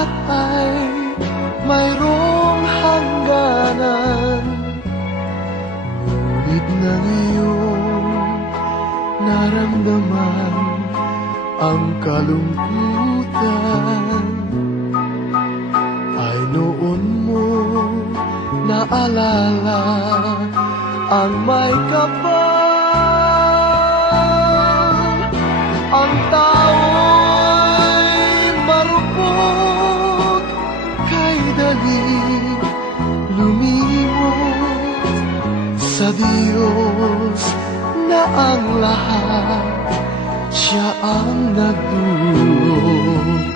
ay mayroong hangganan, ngunit ng iyong naramdaman ang kalungkutan ay noon mo naalala ang may kapal. Ang tao'y marupok, kay dali lumimot sa Diyos na ang lahat, Siya ang nagdulot.